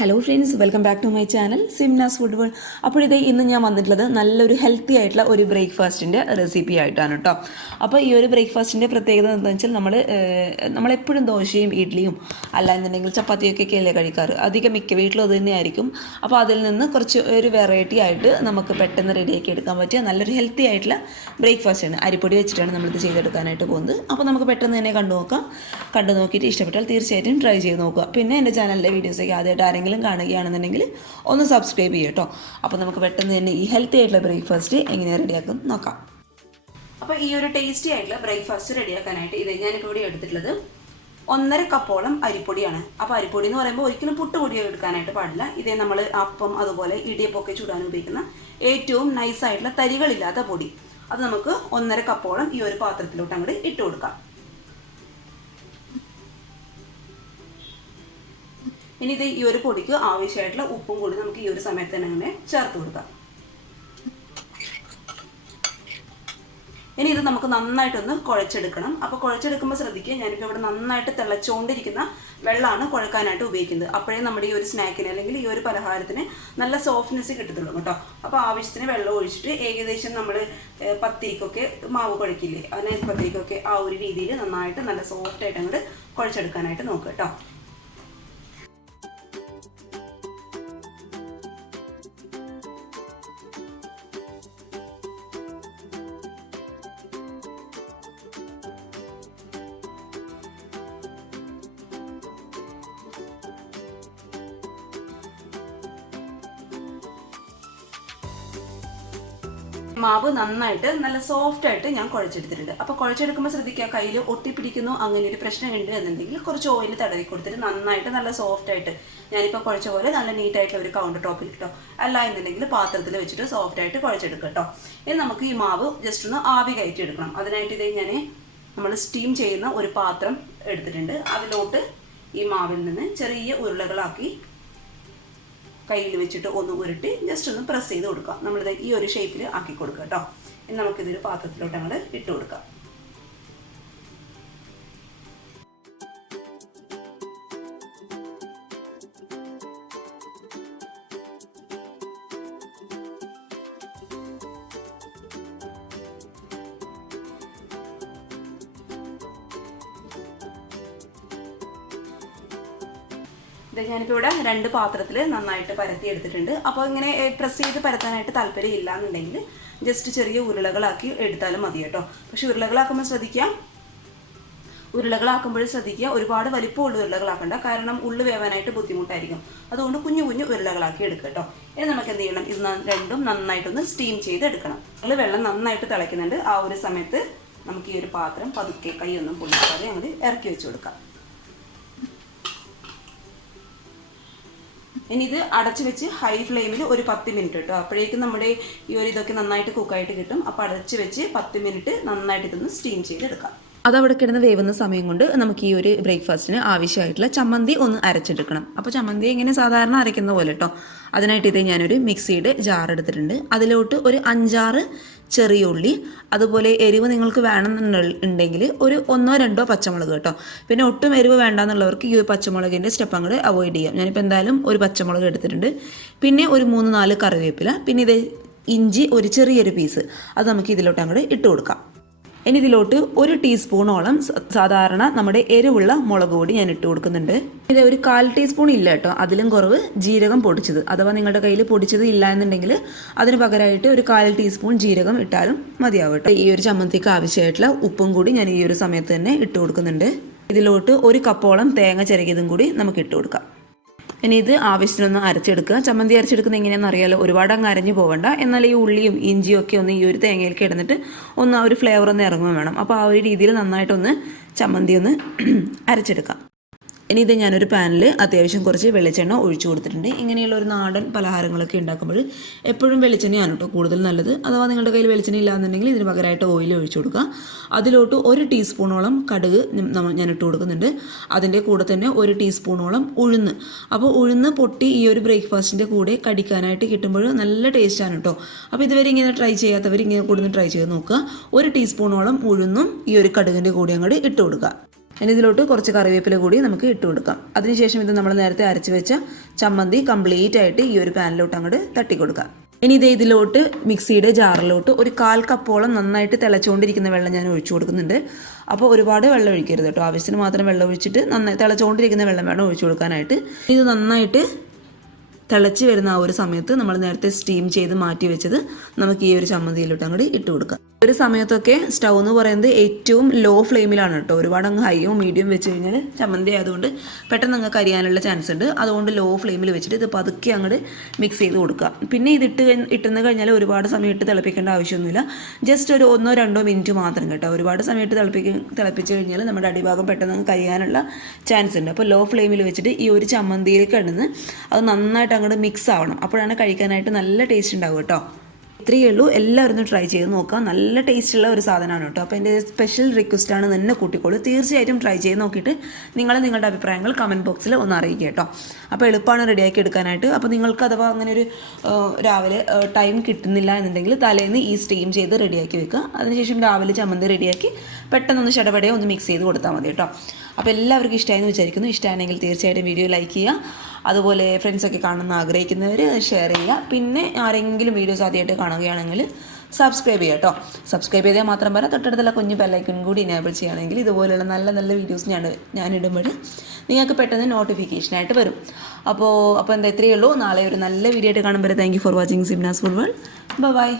Hello friends, welcome back to my channel Simnas food world. അപ്പോൾ ഇന്ന് ഞാൻ വന്നിട്ടുള്ളത് നല്ലൊരു ഹെൽത്തി ആയിട്ടുള്ള ഒരു ബ്രേക്ക്ഫാസ്റ്റിൻ്റെ റെസിപ്പി ആയിട്ടാണ് കേട്ടോ. അപ്പോൾ ഈ ഒരു ബ്രേക്ക്ഫാസ്റ്റിൻ്റെ പ്രത്യേകത എന്താണെന്ന് വെച്ചാൽ നമ്മളെപ്പോഴും ദോശയും ഇഡ്ഡലിയും അല്ലാന്നുണ്ടെങ്കിൽ ചപ്പാത്തിയൊക്കെ അല്ലേ കഴിക്കാറ്. അധികം മിക്ക വീട്ടിലും അത് തന്നെയായിരിക്കും. അപ്പോൾ അതിൽ നിന്ന് കുറച്ച് ഒരു വെറൈറ്റി ആയിട്ട് നമുക്ക് പെട്ടെന്ന് റെഡിയാക്കി എടുക്കാൻ പറ്റിയ നല്ലൊരു ഹെൽത്തി ആയിട്ടുള്ള ബ്രേക്ക്ഫാസ്റ്റാണ്. അരിപ്പൊടി വെച്ചിട്ടാണ് നമ്മളിത് ചെയ്തെടുക്കാനായിട്ട് പോകുന്നത്. അപ്പോൾ നമുക്ക് പെട്ടെന്ന് തന്നെ കണ്ടു നോക്കിയിട്ട് ഇഷ്ടപ്പെട്ടാൽ തീർച്ചയായിട്ടും ട്രൈ ചെയ്ത് നോക്കുക. പിന്നെ എൻ്റെ ചാനലിലെ വീഡിയോസൊക്കെ ആദ്യമായിട്ട് ആരെങ്കിലും കാണുകയാണെന്നുണ്ടെങ്കിൽ ഒന്ന് സബ്സ്ക്രൈബ് ചെയ്യുക കേട്ടോ. അപ്പോൾ നമുക്ക് പെട്ടെന്ന് തന്നെ ഈ ഹെൽത്തി ആയിട്ടുള്ള ബ്രേക്ക്ഫാസ്റ്റ് എങ്ങനെ റെഡിയാക്കും നോക്കാം. അപ്പോൾ ഈ ഒരു ടേസ്റ്റി ആയിട്ടുള്ള ബ്രേക്ക്ഫാസ്റ്റ് റെഡിയാക്കാനായിട്ട് ഞാനിപ്പോൾ ഇവിടെ എടുത്തിട്ടുള്ളത് 1.5 കപ്പോളം അരിപ്പൊടിയാണ്. അപ്പോൾ അരിപ്പൊടി എന്ന് പറയുമ്പോൾ ഒരിക്കലും പുട്ടുപൊടി എടുക്കാനായിട്ട് പാടില്ല. നമ്മൾ അപ്പം അതുപോലെ ഇടിയപ്പമൊക്കെ ചൂടാൻ ഉപയോഗിക്കുന്ന ഏറ്റവും നൈസായിട്ടുള്ള തരികളില്ലാത്ത പൊടി. അത് നമുക്ക് 1.5 കപ്പോളം ഈ ഒരു പാത്രത്തിലോട്ട് അങ്ങോട്ട് ഇട്ട് കൊടുക്കാം. ഇനി ഈ ഒരു പൊടിക്ക് ആവശ്യമായിട്ടുള്ള ഉപ്പും കൂടി നമുക്ക് ഈ ഒരു സമയത്ത് തന്നെ അങ്ങനെ ചേർത്ത് കൊടുക്കാം. ഇനി ഇത് നമുക്ക് നന്നായിട്ടൊന്ന് കുഴച്ചെടുക്കണം. അപ്പോൾ കുഴച്ചെടുക്കുമ്പോൾ ശ്രദ്ധിക്കുക, ഞാനിപ്പോൾ ഇവിടെ നന്നായിട്ട് തിളച്ചുകൊണ്ടിരിക്കുന്ന വെള്ളമാണ് കുഴക്കാനായിട്ട് ഉപയോഗിക്കുന്നത്. അപ്പോഴേ നമ്മുടെ ഈ ഒരു സ്നാക്കിന് അല്ലെങ്കിൽ ഈ ഒരു പലഹാരത്തിന് നല്ല സോഫ്റ്റ്നെസ് കിട്ടത്തുള്ളൂ കേട്ടോ. അപ്പോൾ ആവശ്യത്തിന് വെള്ളം ഒഴിച്ചിട്ട് ഏകദേശം നമ്മൾ പത്തിരിക്കൊക്കെ മാവ് കുഴക്കില്ലേ, നൈസ് പത്തിരിക്കൊക്കെ ആ ഒരു രീതിയിൽ നന്നായിട്ട് നല്ല സോഫ്റ്റായിട്ട് അങ്ങോട്ട് കുഴച്ചെടുക്കാനായിട്ട് നോക്കുക കേട്ടോ. മാവ് നന്നായിട്ട് നല്ല സോഫ്റ്റായിട്ട് ഞാൻ കുഴച്ചെടുത്തിട്ടുണ്ട്. അപ്പോൾ കുഴച്ചെടുക്കുമ്പോൾ ശ്രദ്ധിക്കുക, കയ്യിൽ ഒട്ടിപ്പിടിക്കുന്നു അങ്ങനെ ഒരു പ്രശ്നം ഉണ്ട് എന്നുണ്ടെങ്കിൽ കുറച്ച് ഓയിൽ തടവി കൊടുത്തിട്ട് നന്നായിട്ട് നല്ല സോഫ്റ്റായിട്ട് ഞാനിപ്പോൾ കുഴച്ച പോലെ നല്ല നീറ്റായിട്ടുള്ള ഒരു കൗണ്ടർ ടോപ്പിൽ ഇട്ടോ, അല്ല എന്നുണ്ടെങ്കിൽ പാത്രത്തിൽ വെച്ചിട്ട് സോഫ്റ്റായിട്ട് കുഴച്ചെടുക്കുക കേട്ടോ. ഇനി നമുക്ക് ഈ മാവ് ജസ്റ്റ് ഒന്ന് ആവി കയറ്റി എടുക്കണം. അതിനായിട്ട് നമ്മൾ സ്റ്റീം ചെയ്യുന്ന ഒരു പാത്രം എടുത്തിട്ടുണ്ട്. അതിലോട്ട് ഈ മാവിൽ നിന്ന് ചെറിയ ഉരുളകളാക്കി കയ്യിൽ വെച്ചിട്ട് ഒന്ന് ഉരുട്ടി ജസ്റ്റ് ഒന്ന് പ്രസ് ചെയ്ത് കൊടുക്കാം. നമ്മളിത് ഈ ഒരു ഷേപ്പിൽ ആക്കി കൊടുക്കുക കേട്ടോ. ഇനി നമുക്കിതൊരു പാത്രത്തിലോട്ട് അങ്ങോട്ട് ഇട്ട് കൊടുക്കാം. ഞാനിപ്പോൾ ഇവിടെ 2 പാത്രത്തിൽ നന്നായിട്ട് പരത്തി എടുത്തിട്ടുണ്ട്. അപ്പോൾ ഇങ്ങനെ പ്രസ് ചെയ്ത് പരത്താനായിട്ട് താല്പര്യം ഇല്ല എന്നുണ്ടെങ്കിൽ ജസ്റ്റ് ചെറിയ ഉരുളകളാക്കി എടുത്താലും മതി കേട്ടോ. പക്ഷെ ഉരുളകളാക്കുമ്പോൾ ശ്രദ്ധിക്കുക ഒരുപാട് വലിപ്പമുള്ള ഉരുളകളാക്കണ്ട, കാരണം ഉള്ളു വേവാനായിട്ട് ബുദ്ധിമുട്ടായിരിക്കും. അതുകൊണ്ട് കുഞ്ഞു കുഞ്ഞു ഉരുളകളാക്കി എടുക്കുക കേട്ടോ. ഇനി നമുക്ക് എന്ത് ചെയ്യണം, ഇത് രണ്ടും നന്നായിട്ടൊന്ന് സ്റ്റീം ചെയ്ത് എടുക്കണം. വെള്ളം നന്നായിട്ട് തിളയ്ക്കുന്നുണ്ട്. ആ ഒരു സമയത്ത് നമുക്ക് ഈ ഒരു പാത്രം പതുക്കെ കൈയൊന്നും പൊള്ളിക്കാതെ അങ്ങോട്ട് ഇറക്കി വെച്ച് കൊടുക്കാം. ഇനി ഇത് അടച്ചു വെച്ച് ഹൈ ഫ്ലെയിമിൽ ഒരു 10 മിനിറ്റ് കേട്ടോ. അപ്പോഴേക്കും നമ്മുടെ ഈ ഒരു ഇതൊക്കെ നന്നായിട്ട് കുക്കായിട്ട് കിട്ടും. അപ്പോൾ അടച്ചു വെച്ച് 10 മിനിറ്റ് നന്നായിട്ട് ഇതൊന്ന് സ്റ്റീം ചെയ്തെടുക്കാം. അതവിടെ കിടന്ന് വേവുന്ന സമയം കൊണ്ട് നമുക്ക് ഈ ഒരു ബ്രേക്ക്ഫാസ്റ്റിന് ആവശ്യമായിട്ടുള്ള ചമ്മന്തി ഒന്ന് അരച്ചെടുക്കണം. അപ്പോൾ ചമ്മന്തി ഇങ്ങനെ സാധാരണ അരയ്ക്കുന്ന പോലെ കേട്ടോ. അതിനായിട്ട് ഞാനൊരു മിക്സിയുടെ ജാർ എടുത്തിട്ടുണ്ട്. അതിലോട്ട് ഒരു 5-6 ചെറിയ ഉള്ളി, അതുപോലെ എരിവ് നിങ്ങൾക്ക് വേണമെന്നുണ്ടെങ്കിൽ ഒരു 1-2 പച്ചമുളക് കേട്ടോ. പിന്നെ ഒട്ടും എരിവ് വേണ്ടാന്നുള്ളവർക്ക് ഈ ഒരു പച്ചമുളകിൻ്റെ സ്റ്റെപ്പ് അങ്ങോട്ട് അവോയ്ഡ് ചെയ്യാം. ഞാനിപ്പോൾ എന്തായാലും ഒരു പച്ചമുളക് എടുത്തിട്ടുണ്ട്. പിന്നെ ഒരു 3-4 കറിവേപ്പില, പിന്നെ ഇഞ്ചി ഒരു ചെറിയൊരു പീസ്, അത് നമുക്ക് ഇതിലോട്ട് അങ്ങോട്ട് ഇട്ട് കൊടുക്കാം. ഇനി ഇതിലോട്ട് 1 ടീസ്പൂണോളം സാധാരണ നമ്മുടെ എരിവുള്ള മുളക് പൊടി ഞാൻ ഇട്ട് കൊടുക്കുന്നുണ്ട്. ഇത് ഒരു 1/4 ടീസ്പൂൺ ഇല്ല കേട്ടോ, അതിലും കുറവ് ജീരകം പൊടിച്ചത്. അഥവാ നിങ്ങളുടെ കയ്യിൽ പൊടിച്ചത് ഇല്ല എന്നുണ്ടെങ്കിൽ അതിന് പകരമായിട്ട് ഒരു 1/4 ടീസ്പൂൺ ജീരകം ഇട്ടാലും മതിയാവും കേട്ടോ. ഈ ഒരു ചമ്മന്തിക്ക് ആവശ്യമായിട്ടുള്ള ഉപ്പും കൂടി ഞാൻ ഈ ഒരു സമയത്ത് തന്നെ ഇട്ട് കൊടുക്കുന്നുണ്ട്. ഇതിലോട്ട് 1 കപ്പോളം തേങ്ങ ചിരകിയതും കൂടി നമുക്ക് ഇട്ട് കൊടുക്കാം. ഇനി ഇത് ആവശ്യത്തിനൊന്ന് അരച്ചെടുക്കുക. ചമ്മന്തി അരച്ചെടുക്കുന്നത് എങ്ങനെയാണെന്ന് അറിയാലോ, ഒരുപാട് അങ്ങ് അരഞ്ഞു പോകണ്ട. എന്നാൽ ഈ ഉള്ളിയും ഇഞ്ചിയും ഒക്കെ ഒന്ന് ഈ ഒരു തേങ്ങയിലേക്ക് ഇടുന്നിട്ട് ഒന്ന് ആ ഒരു ഫ്ലേവർ ഒന്ന് ഇറങ്ങുകയും വേണം. അപ്പോൾ ആ ഒരു രീതിയിൽ നന്നായിട്ടൊന്ന് ചമ്മന്തി ഒന്ന് അരച്ചെടുക്കാം. ഇനി ഞാനൊരു പാനിൽ അത്യാവശ്യം കുറച്ച് വെളിച്ചെണ്ണ ഒഴിച്ചു കൊടുത്തിട്ടുണ്ട്. ഇങ്ങനെയുള്ള ഒരു നാടൻ പലഹാരങ്ങളൊക്കെ ഉണ്ടാക്കുമ്പോൾ എപ്പോഴും വെളിച്ചെണ്ണയാണ് കേട്ടോ കൂടുതൽ നല്ലത്. അഥവാ നിങ്ങളുടെ കയ്യിൽ വെളിച്ചെണ്ണ ഇല്ലാന്നുണ്ടെങ്കിൽ ഇതിന് പകരമായിട്ട് ഓയിൽ ഒഴിച്ചു കൊടുക്കുക. അതിലോട്ട് 1 ടീസ്പൂണോളം കടുക് ഞാൻ ഇട്ട് കൊടുക്കുന്നുണ്ട്. അതിൻ്റെ കൂടെ തന്നെ 1 ടീസ്പൂണോളം ഉഴുന്ന്. അപ്പോൾ ഉഴുന്ന് പൊട്ടി ഈ ഒരു ബ്രേക്ക്ഫാസ്റ്റിൻ്റെ കൂടെ കടിക്കാനായിട്ട് കിട്ടുമ്പോൾ നല്ല ടേസ്റ്റാണ് കേട്ടോ. അപ്പോൾ ഇതുവരെ ഇങ്ങനെ ട്രൈ ചെയ്യാത്തവർ ഇങ്ങനെ കൂടുതൽ ട്രൈ ചെയ്ത് നോക്കുക. 1 ടീസ്പൂണോളം ഉഴുന്നും ഈ ഒരു കടുകിൻ്റെ കൂടെ അങ്ങോട്ട് ഇട്ട് കൊടുക്കുക. ഇനി ഇതിലോട്ട് കുറച്ച് കറിവേപ്പില കൂടി നമുക്ക് ഇട്ട് കൊടുക്കാം. അതിനുശേഷം ഇത് നമ്മൾ നേരത്തെ അരച്ച് വെച്ച ചമ്മന്തി കംപ്ലീറ്റ് ആയിട്ട് ഈ ഒരു പാനിലോട്ട് അങ്ങോട്ട് തട്ടി കൊടുക്കാം. ഇനി ഇതിലോട്ട് മിക്സിയുടെ ജാറിലോട്ട് ഒരു 1/4 കപ്പോളം നന്നായിട്ട് തിളച്ചുകൊണ്ടിരിക്കുന്ന വെള്ളം ഞാൻ ഒഴിച്ചു കൊടുക്കുന്നുണ്ട്. അപ്പോൾ ഒരുപാട് വെള്ളം ഒഴിക്കരുത് കേട്ടോ, ആവശ്യത്തിന് മാത്രം വെള്ളം ഒഴിച്ചിട്ട് നന്നായി തിളച്ചുകൊണ്ടിരിക്കുന്ന വെള്ളം വേണം ഒഴിച്ചു കൊടുക്കാനായിട്ട്. ഇത് നന്നായിട്ട് തിളച്ച് വരുന്ന ആ ഒരു സമയത്ത് നമ്മൾ നേരത്തെ സ്റ്റീം ചെയ്ത് മാറ്റി വെച്ചത് നമുക്ക് ഈ ഒരു ചമ്മന്തിയിലോട്ട് അങ്ങോട്ട് ഇട്ട് കൊടുക്കാം. ഒരു സമയത്തൊക്കെ സ്റ്റൗ എന്ന് പറയുന്നത് ഏറ്റവും ലോ ഫ്ലെയിമിലാണ് കേട്ടോ. ഒരുപാട് അങ്ങ് ഹൈയോ മീഡിയം വെച്ച് കഴിഞ്ഞാൽ ചമ്മന്തി ആയതുകൊണ്ട് പെട്ടെന്ന് അങ്ങ് കരിയാനുള്ള ചാൻസ് ഉണ്ട്. അതുകൊണ്ട് ലോ ഫ്ലെയിമിൽ വെച്ചിട്ട് ഇത് പതുക്കെ അങ്ങോട്ട് മിക്സ് ചെയ്ത് കൊടുക്കുക. പിന്നെ ഇട്ടെന്ന് കഴിഞ്ഞാൽ ഒരുപാട് സമയം ഇട്ട് തിളപ്പിക്കേണ്ട ആവശ്യമൊന്നുമില്ല. ജസ്റ്റ് ഒരു 1-2 മിനിറ്റ് മാത്രം കേട്ടോ. ഒരുപാട് സമയം ഇട്ട് തിളപ്പിച്ച് കഴിഞ്ഞാൽ നമ്മുടെ അടിഭാഗം പെട്ടെന്ന് അങ്ങ് കരിയാനുള്ള ചാൻസ് ഉണ്ട്. അപ്പോൾ ലോ ഫ്ലെയിമിൽ വെച്ചിട്ട് ഈ ഒരു ചമ്മന്തിയിലേക്ക് കിടന്ന് അത് നന്നായിട്ട് അങ്ങോട്ട് മിക്സ് ആവണം. അപ്പോഴാണ് കഴിക്കാനായിട്ട് നല്ല ടേസ്റ്റ് ഉണ്ടാവുക കേട്ടോ. ഇത്രയേ ഉള്ളൂ. എല്ലാവരും ഒന്ന് ട്രൈ ചെയ്ത് നോക്കാം. നല്ല ടേസ്റ്റുള്ള ഒരു സാധനമാണ് കേട്ടോ. അപ്പോൾ എൻ്റെ സ്പെഷ്യൽ റിക്വസ്റ്റാണ്, തന്നെ കൂട്ടിക്കോളൂ. തീർച്ചയായിട്ടും ട്രൈ ചെയ്ത് നോക്കിയിട്ട് നിങ്ങളുടെ അഭിപ്രായങ്ങൾ കമൻറ്റ് ബോക്സിൽ ഒന്ന് അറിയിക്കുക കേട്ടോ. അപ്പോൾ എളുപ്പമാണ് റെഡിയാക്കി എടുക്കാനായിട്ട്. അപ്പോൾ നിങ്ങൾക്ക് അഥവാ അങ്ങനെ ഒരു രാവിലെ ടൈം കിട്ടുന്നില്ല എന്നുണ്ടെങ്കിൽ തലേന്ന് ഈ സ്റ്റീം ചെയ്ത് റെഡിയാക്കി വെക്കുക. അതിനുശേഷം രാവിലെ ചമ്മന്തി റെഡിയാക്കി പെട്ടെന്നൊന്ന് ചടപടയോ ഒന്ന് മിക്സ് ചെയ്ത് കൊടുത്താൽ മതി കേട്ടോ. അപ്പോൾ എല്ലാവർക്കും ഇഷ്ടമായെന്ന് വിചാരിക്കുന്നു. ഇഷ്ടമാണെങ്കിൽ തീർച്ചയായിട്ടും വീഡിയോ ലൈക്ക് ചെയ്യുക. അതുപോലെ ഫ്രണ്ട്സൊക്കെ കാണുന്ന ആഗ്രഹിക്കുന്നവർ ഷെയർ ചെയ്യുക. പിന്നെ ആരെങ്കിലും വീഡിയോസ് ആദ്യമായിട്ട് കാണുകയാണെങ്കിൽ സബ്സ്ക്രൈബ് ചെയ്യുക കേട്ടോ. സബ്സ്ക്രൈബ് ചെയ്താൽ മാത്രം പോരാ, തൊട്ടടുത്തുള്ള കുഞ്ഞു ബെല്ലൈക്കൺ കൂടി എനേബിൾ ചെയ്യുകയാണെങ്കിൽ ഇതുപോലെയുള്ള നല്ല നല്ല വീഡിയോസ് ഞാൻ ഇടുമ്പോൾ നിങ്ങൾക്ക് പെട്ടെന്ന് നോട്ടിഫിക്കേഷനായിട്ട് വരും. അപ്പോൾ എന്താ ഇത്രയേ ഉള്ളൂ. നാളെ ഒരു നല്ല വീഡിയോ ആയിട്ട് കാണുമ്പോൾ thank you for watching Simnas food world. By.